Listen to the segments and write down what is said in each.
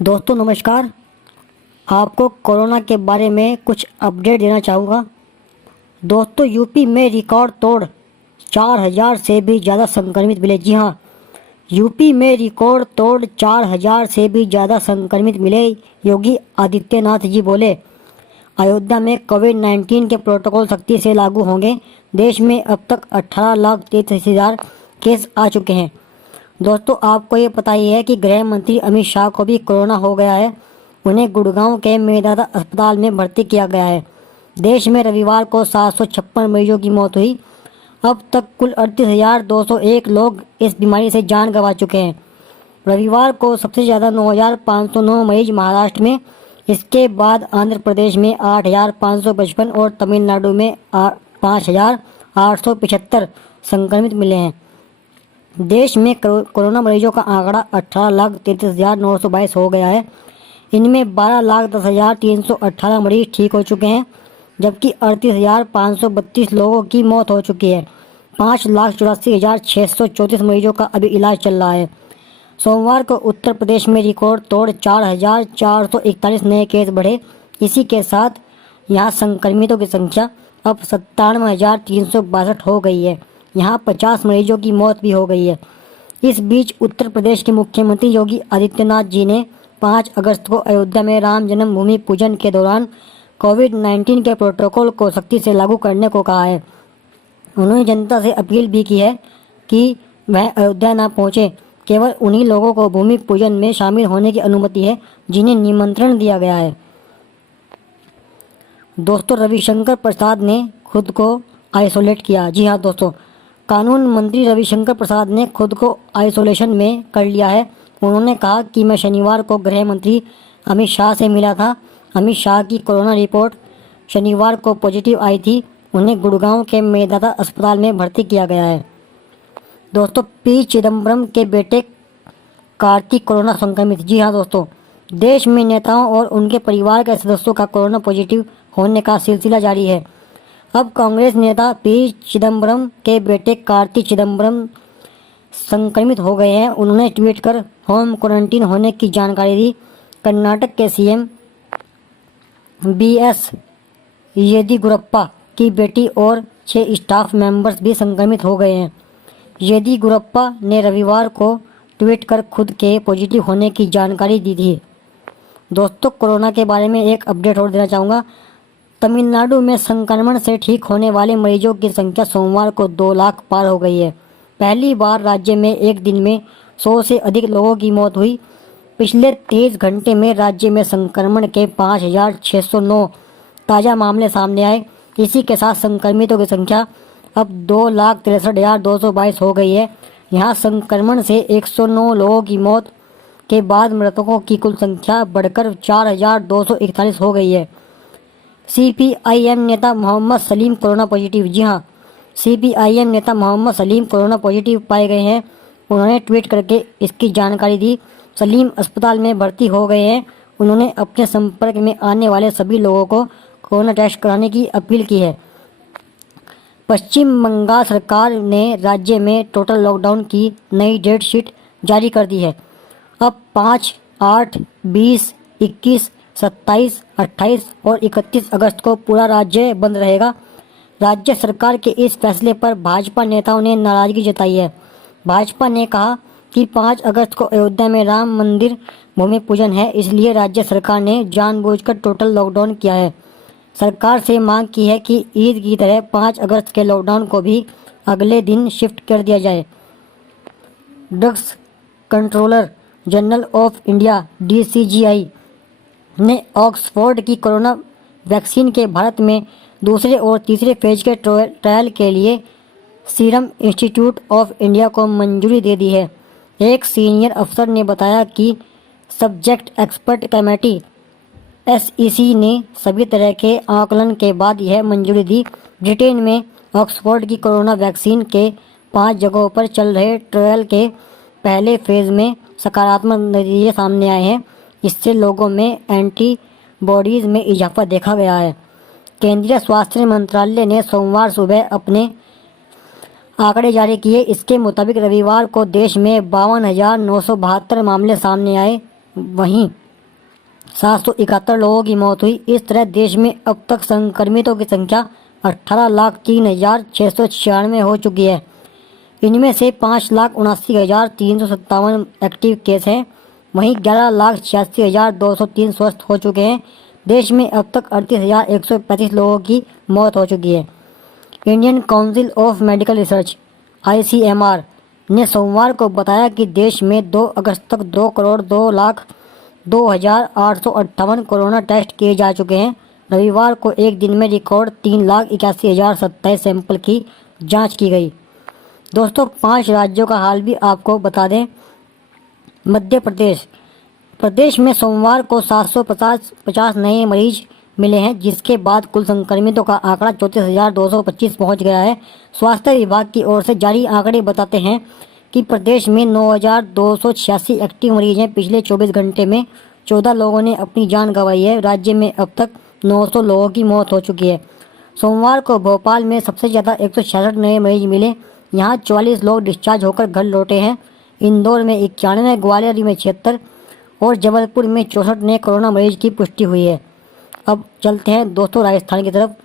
दोस्तों नमस्कार। आपको कोरोना के बारे में कुछ अपडेट देना चाहूँगा। दोस्तों यूपी में रिकॉर्ड तोड़ 4,000 से भी ज़्यादा संक्रमित मिले। जी हाँ, यूपी में रिकॉर्ड तोड़ 4,000 से भी ज़्यादा संक्रमित मिले। योगी आदित्यनाथ जी बोले, अयोध्या में कोविड-19 के प्रोटोकॉल सख्ती से लागू होंगे। देश में अब तक 18,33,000 केस आ चुके हैं। दोस्तों आपको ये पता ही है कि गृह मंत्री अमित शाह को भी कोरोना हो गया है। उन्हें गुड़गांव के मेदांता अस्पताल में भर्ती किया गया है। देश में रविवार को 756 मरीजों की मौत हुई। अब तक कुल 38,201 लोग इस बीमारी से जान गंवा चुके हैं। रविवार को सबसे ज़्यादा 9,509 मरीज महाराष्ट्र में, इसके बाद आंध्र प्रदेश में 8,555 और तमिलनाडु में 5,875 संक्रमित मिले हैं। देश में कोरोना मरीजों का आंकड़ा 18,33,922 हो गया है। इनमें 12,10,318 मरीज ठीक हो चुके हैं, जबकि 38,532 लोगों की मौत हो चुकी है। 5,84,634 मरीजों का अभी इलाज चल रहा है। सोमवार को उत्तर प्रदेश में रिकॉर्ड तोड़ 4,441 नए केस बढ़े। इसी के साथ यहाँ संक्रमितों की संख्या अब 97,362 हो गई है। यहाँ 50 मरीजों की मौत भी हो गई है। इस बीच उत्तर प्रदेश के मुख्यमंत्री योगी आदित्यनाथ जी ने 5 अगस्त को अयोध्या में राम जन्मभूमि पूजन के दौरान कोविड-19 के प्रोटोकॉल को सख्ती से लागू करने को कहा है। उन्होंने जनता से अपील भी की है कि वह अयोध्या न पहुंचे। केवल उन्हीं लोगों को भूमि पूजन में शामिल होने की अनुमति है जिन्हें निमंत्रण दिया गया है। दोस्तों रविशंकर प्रसाद ने खुद को आइसोलेट किया। जी हाँ दोस्तों, कानून मंत्री रविशंकर प्रसाद ने खुद को आइसोलेशन में कर लिया है। उन्होंने कहा कि मैं शनिवार को गृह मंत्री अमित शाह से मिला था। अमित शाह की कोरोना रिपोर्ट शनिवार को पॉजिटिव आई थी। उन्हें गुड़गांव के मेदांता अस्पताल में भर्ती किया गया है। दोस्तों पी चिदम्बरम के बेटे कार्तिक कोरोना संक्रमित। जी हाँ दोस्तों, देश में नेताओं और उनके परिवार के सदस्यों का कोरोना पॉजिटिव होने का सिलसिला जारी है। अब कांग्रेस नेता पी चिदम्बरम के बेटे कार्ति चिदम्बरम संक्रमित हो गए हैं। उन्होंने ट्वीट कर होम क्वारंटीन होने की जानकारी दी। कर्नाटक के सीएम बीएस येदियुरप्पा की बेटी और 6 स्टाफ मेंबर्स भी संक्रमित हो गए हैं। येदियुरप्पा ने रविवार को ट्वीट कर खुद के पॉजिटिव होने की जानकारी दी थी। दोस्तों कोरोना के बारे में एक अपडेट और देना चाहूँगा। तमिलनाडु में संक्रमण से ठीक होने वाले मरीजों की संख्या सोमवार को 2 लाख पार हो गई है। पहली बार राज्य में एक दिन में 100 से अधिक लोगों की मौत हुई। पिछले 23 घंटे में राज्य में संक्रमण के 5,609 ताज़ा मामले सामने आए। इसी के साथ संक्रमितों की संख्या अब 2,63,222 हो गई है। यहाँ संक्रमण से 109 लोगों की मौत के बाद मृतकों की कुल संख्या बढ़कर 4,241 हो गई है। सीपीआईएम नेता मोहम्मद सलीम कोरोना पॉजिटिव। जी हाँ, सीपीआईएम नेता मोहम्मद सलीम कोरोना पॉजिटिव पाए गए हैं। उन्होंने ट्वीट करके इसकी जानकारी दी। सलीम अस्पताल में भर्ती हो गए हैं। उन्होंने अपने संपर्क में आने वाले सभी लोगों को कोरोना टेस्ट कराने की अपील की है। पश्चिम बंगाल सरकार ने राज्य में टोटल लॉकडाउन की नई डेट शीट जारी कर दी है। अब 5, 8, 20, 21, 27, 28 और 31 अगस्त को पूरा राज्य बंद रहेगा। राज्य सरकार के इस फैसले पर भाजपा नेताओं ने नाराजगी जताई है। भाजपा ने कहा कि 5 अगस्त को अयोध्या में राम मंदिर भूमि पूजन है, इसलिए राज्य सरकार ने जानबूझकर टोटल लॉकडाउन किया है। सरकार से मांग की है कि ईद की तरह 5 अगस्त के लॉकडाउन को भी अगले दिन शिफ्ट कर दिया जाए। Drugs controller general of India DCGI ने ऑक्सफोर्ड की कोरोना वैक्सीन के भारत में दूसरे और तीसरे फेज के ट्रायल के लिए सीरम इंस्टीट्यूट ऑफ इंडिया को मंजूरी दे दी है। एक सीनियर अफसर ने बताया कि सब्जेक्ट एक्सपर्ट कमेटी SEC ने सभी तरह के आकलन के बाद यह मंजूरी दी। ब्रिटेन में ऑक्सफोर्ड की कोरोना वैक्सीन के 5 जगहों पर चल रहे ट्रायल के पहले फेज में सकारात्मक नतीजे सामने आए हैं। इससे लोगों में एंटीबॉडीज़ में इजाफा देखा गया है। केंद्रीय स्वास्थ्य मंत्रालय ने सोमवार सुबह अपने आंकड़े जारी किए। इसके मुताबिक रविवार को देश में 52,972 मामले सामने आए। वहीं 771 लोगों की मौत हुई। इस तरह देश में अब तक संक्रमितों की संख्या 18,03,696 हो चुकी है। इनमें से 5,79,357 एक्टिव केस हैं। वहीं 11,86,203 स्वस्थ हो चुके हैं। देश में अब तक 38,135 लोगों की मौत हो चुकी है। Indian council of medical research (ICMR) ने सोमवार को बताया कि देश में 2 अगस्त तक 2,02,02,858 कोरोना टेस्ट किए जा चुके हैं। रविवार को एक दिन में रिकॉर्ड 3,81,027 सैंपल की जांच की गई। दोस्तों, 5 राज्यों का हाल भी आपको बता दें। मध्य प्रदेश में सोमवार को 750 नए मरीज मिले हैं, जिसके बाद कुल संक्रमितों का आंकड़ा 34,225 पहुंच गया है। स्वास्थ्य विभाग की ओर से जारी आंकड़े बताते हैं कि प्रदेश में 9,286 एक्टिव मरीज हैं। पिछले 24 घंटे में 14 लोगों ने अपनी जान गंवाई है। राज्य में अब तक 900 लोगों की मौत हो चुकी है। सोमवार को भोपाल में सबसे ज़्यादा 166 नए मरीज मिले। यहाँ 44 लोग डिस्चार्ज होकर घर लौटे हैं। इंदौर में 91, ग्वालियर में 76 और जबलपुर में 64 नए कोरोना मरीज की पुष्टि हुई है। अब चलते हैं दोस्तों राजस्थान की तरफ।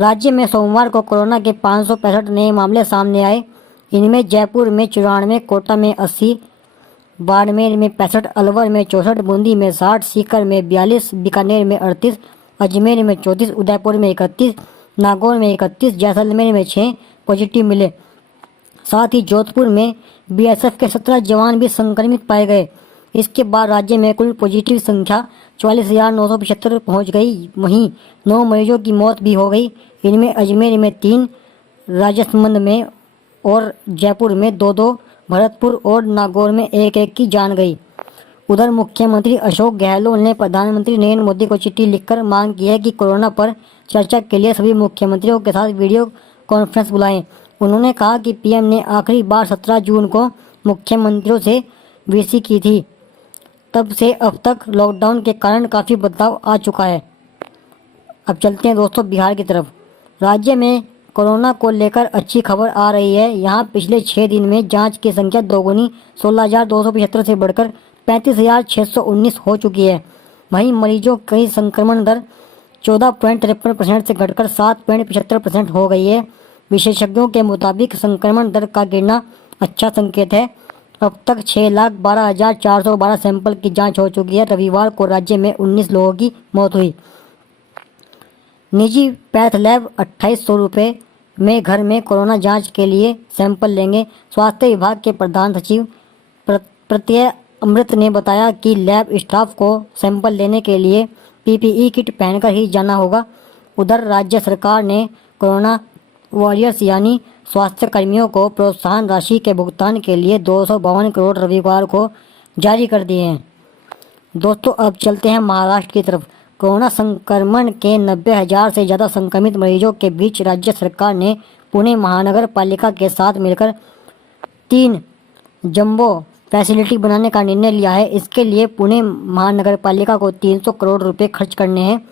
राज्य में सोमवार को कोरोना के 565 नए मामले सामने आए। इनमें जयपुर में 94, कोटा में 80, बाड़मेर में 65, अलवर में 64, बूंदी में 60, सीकर में 42, बीकानेर में 38, अजमेर में 34, उदयपुर में 31, नागौर में 31, जैसलमेर में 6 पॉजिटिव मिले। साथ ही जोधपुर में BSF के 17 जवान भी संक्रमित पाए गए। इसके बाद राज्य में कुल पॉजिटिव संख्या 44,975 पहुंच गई। वहीं 9 मरीजों की मौत भी हो गई। इनमें अजमेर में 3, राजसमंद में और जयपुर में 2-2, भरतपुर और नागौर में 1-1 की जान गई। उधर मुख्यमंत्री अशोक गहलोत ने प्रधानमंत्री नरेंद्र मोदी को चिट्ठी लिखकर मांग की है कि कोरोना पर चर्चा के लिए सभी मुख्यमंत्रियों के साथ वीडियो कॉन्फ्रेंस बुलाएं। उन्होंने कहा कि PM ने आखिरी बार 17 जून को मुख्यमंत्रियों से VC की थी। तब से अब तक लॉकडाउन के कारण काफ़ी बदलाव आ चुका है। अब चलते हैं दोस्तों बिहार की तरफ। राज्य में कोरोना को लेकर अच्छी खबर आ रही है। यहाँ पिछले 6 दिन में जांच की संख्या दोगुनी 16,275 से बढ़कर 35,619 हो चुकी है। वहीं मरीजों की संक्रमण दर 14.53% से घटकर 7.75% हो गई है। विशेषज्ञों के मुताबिक संक्रमण दर का गिरना अच्छा संकेत है। अब तक 6,12,412 सैंपल की जांच हो चुकी है। रविवार को राज्य में 19 लोगों की मौत हुई। निजी पैथ लैब 2,800 रुपये में घर में कोरोना जांच के लिए सैंपल लेंगे। स्वास्थ्य विभाग के प्रधान सचिव प्रत्यय अमृत ने बताया कि लैब स्टाफ को सैंपल लेने के लिए PPE किट पहनकर ही जाना होगा। उधर राज्य सरकार ने कोरोना वॉरियर्स यानी स्वास्थ्य कर्मियों को प्रोत्साहन राशि के भुगतान के लिए 252 करोड़ रविवार को जारी कर दिए हैं। दोस्तों, अब चलते हैं महाराष्ट्र की तरफ। कोरोना संक्रमण के 90,000 से ज़्यादा संक्रमित मरीजों के बीच राज्य सरकार ने पुणे महानगर पालिका के साथ मिलकर 3 जंबो फैसिलिटी बनाने का निर्णय लिया है। इसके लिए पुणे महानगर पालिका को 300 करोड़ रुपए खर्च करने हैं।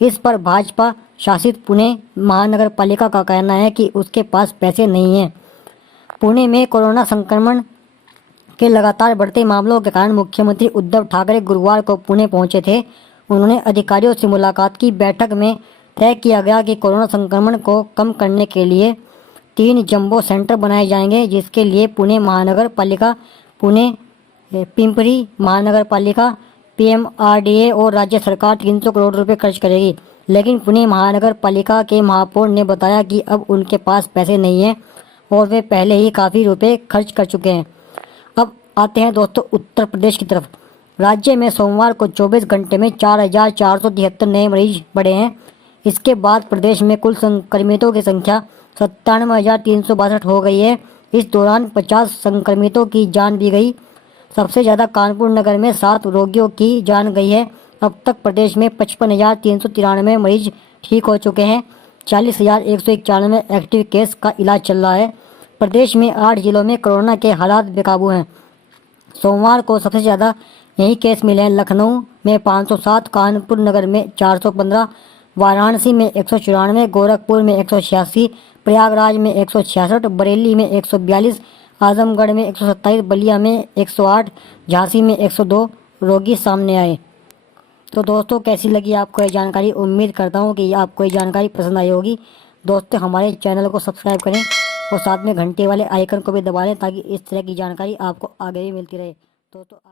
इस पर भाजपा शासित पुणे महानगर पालिका का कहना है कि उसके पास पैसे नहीं हैं। पुणे में कोरोना संक्रमण के लगातार बढ़ते मामलों के कारण मुख्यमंत्री उद्धव ठाकरे गुरुवार को पुणे पहुंचे थे। उन्होंने अधिकारियों से मुलाकात की। बैठक में तय किया गया कि कोरोना संक्रमण को कम करने के लिए 3 जंबो सेंटर बनाए जाएंगे, जिसके लिए पुणे महानगर पालिका, पुणे पिंपरी महानगर पालिका, PMRDA और राज्य सरकार 300 करोड़ रुपए खर्च करेगी। लेकिन पुणे महानगर पालिका के महापौर ने बताया कि अब उनके पास पैसे नहीं हैं और वे पहले ही काफ़ी रुपए खर्च कर चुके हैं। अब आते हैं दोस्तों उत्तर प्रदेश की तरफ। राज्य में सोमवार को 24 घंटे में 4,473 नए मरीज बढ़े हैं। इसके बाद प्रदेश में कुल संक्रमितों की संख्या 97,362 हो गई है। इस दौरान 50 संक्रमितों की जान भी गई। सबसे ज़्यादा कानपुर नगर में 7 रोगियों की जान गई है। अब तक प्रदेश में 55,393 मरीज ठीक हो चुके हैं। 40,191 एक्टिव केस का इलाज चल रहा है। प्रदेश में 8 जिलों में कोरोना के हालात बेकाबू हैं। सोमवार को सबसे ज़्यादा यही केस मिले हैं। लखनऊ में 507, कानपुर नगर में 415, वाराणसी में 194, गोरखपुर में 186, प्रयागराज में 166, बरेली में 142, आजमगढ़ में 127, बलिया में 108, झांसी में 102 रोगी सामने आए। तो दोस्तों कैसी लगी आपको ये जानकारी, उम्मीद करता हूँ कि आपको ये जानकारी पसंद आई होगी। दोस्तों हमारे चैनल को सब्सक्राइब करें और साथ में घंटे वाले आइकन को भी दबा लें ताकि इस तरह की जानकारी आपको आगे भी मिलती रहे। तो आप